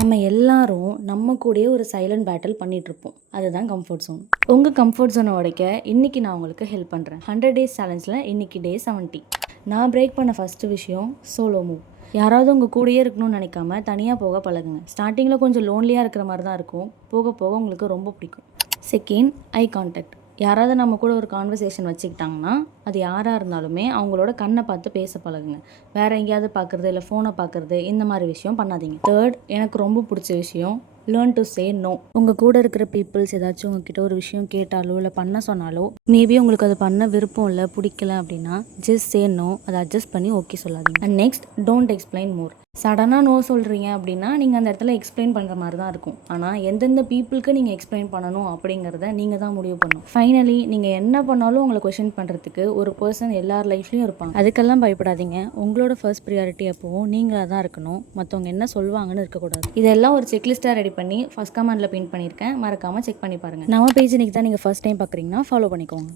நம்ம எல்லாரும் நம்ம கூடயே ஒரு சைலண்ட் பேட்டில் பண்ணிகிட்ருப்போம். அதுதான் கம்ஃபர்ட் ஜோன். உங்கள் கம்ஃபர்ட் ஜோனை உடைக்க இன்றைக்கி நான் உங்களுக்கு ஹெல்ப் பண்ணுறேன். 100 days சேலஞ்சில் இன்றைக்கி டே 70. நான் பிரேக் பண்ண ஃபஸ்ட்டு விஷயம் சோலோ மூவ். யாராவது உங்கள் கூடயே இருக்கணும்னு நினைக்காம தனியாக போக பழகுங்க. ஸ்டார்டிங்கில் கொஞ்சம் லோன்லியாக இருக்கிற மாதிரி தான் இருக்கும். போக போக உங்களுக்கு ரொம்ப பிடிக்கும். Second, eye contact. யாராவது நம்ம கூட ஒரு கான்வர்சேஷன் வச்சுக்கிட்டாங்கன்னா அது யாராக இருந்தாலுமே அவங்களோட கண்ணை பார்த்து பேச பழகுங்க. வேறு எங்கேயாவது பார்க்குறது இல்லை ஃபோனை பார்க்குறது இந்த மாதிரி விஷயம் பண்ணாதீங்க. தேர்ட், எனக்கு ரொம்ப பிடிச்ச விஷயம் லேர்ன் டு சே நோ. உங்கள் கூட இருக்கிற பீப்புள்ஸ் ஏதாச்சும் உங்ககிட்ட ஒரு விஷயம் கேட்டாலோ இல்லை பண்ண சொன்னாலோ மேபி உங்களுக்கு அது பண்ண விருப்பம் இல்லை பிடிக்கல அப்படின்னா ஜஸ்ட் சே நோ. அதை அட்ஜஸ்ட் பண்ணி ஓகே சொல்லாதீங்க. அண்ட் நெக்ஸ்ட், டோன்ட் எக்ஸ்பிளைன் மோர். சடனாக நோ சொல்கிறீங்க அப்படின்னா நீங்கள் அந்த இடத்துல எக்ஸ்பிளைன் பண்ணுற மாதிரி தான் இருக்கும். ஆனால் எந்தெந்த பீப்புளுக்கு நீங்கள் எக்ஸ்பிளைன் பண்ணணும் அப்படிங்கிறத நீங்கள் தான் முடிவு பண்ணணும். ஃபைனலி நீங்கள் என்ன பண்ணாலும் உங்களை கொஷின் பண்ணுறதுக்கு ஒரு பர்சன் எல்லார் லைஃப்லையும் இருப்பாங்க. அதுக்கெல்லாம் பயப்படாதீங்க. உங்களோட ஃபர்ஸ்ட் ப்ரியாரிட்டி எப்போவும் நீங்களாக தான் இருக்கணும். மற்றவங்க என்ன சொல்லுவாங்கன்னு இருக்கக்கூடாது. இதெல்லாம் ஒரு செக்லிஸ்ட்டாக ரெடி பண்ணி ஃபர்ஸ்ட் கமெண்டில் பின் பண்ணியிருக்கேன். மறக்காமல் செக் பண்ணி பாருங்கள். நம்ம பேஜ் இன்னைக்கு தான் நீங்கள் ஃபர்ஸ்ட் டைம் பார்க்குறீங்கன்னா ஃபாலோ பண்ணிக்கோங்க.